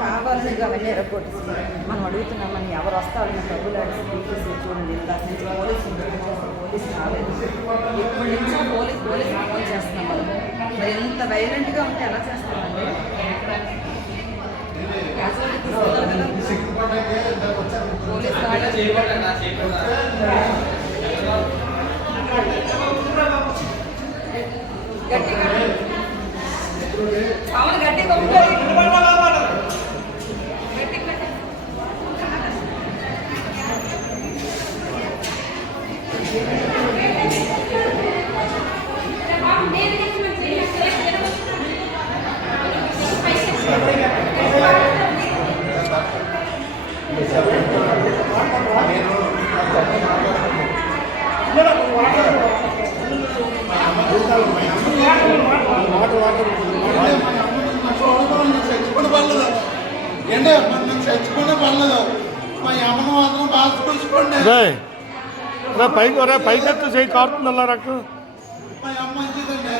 కావాలని అవన్నీ ఎరగొట్టేసి మనం అడుగుతున్నామని ఎవరు వస్తారని డబ్బులు అడిగి తీసేసి చూడండి దాని నుంచి పోలీసు రాలేదు. ఎప్పటి నుంచో పోలీసు ఫోన్ చేస్తున్నాం మనం. మరి ఎంత వైలెంట్గా ఉంటే ఎలా చేస్తామండి? అవును గట్టి చచ్చుకునే పర్లేదు మా అమ్మను మాత్రం బాగా చూసుకోండి. పైకెత్తు చేయి కారుతుంది అలా రక్కు మా అమ్మ మంచిదండి.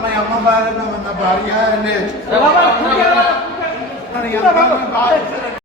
మా అమ్మ భార్య నా భార్య అండి.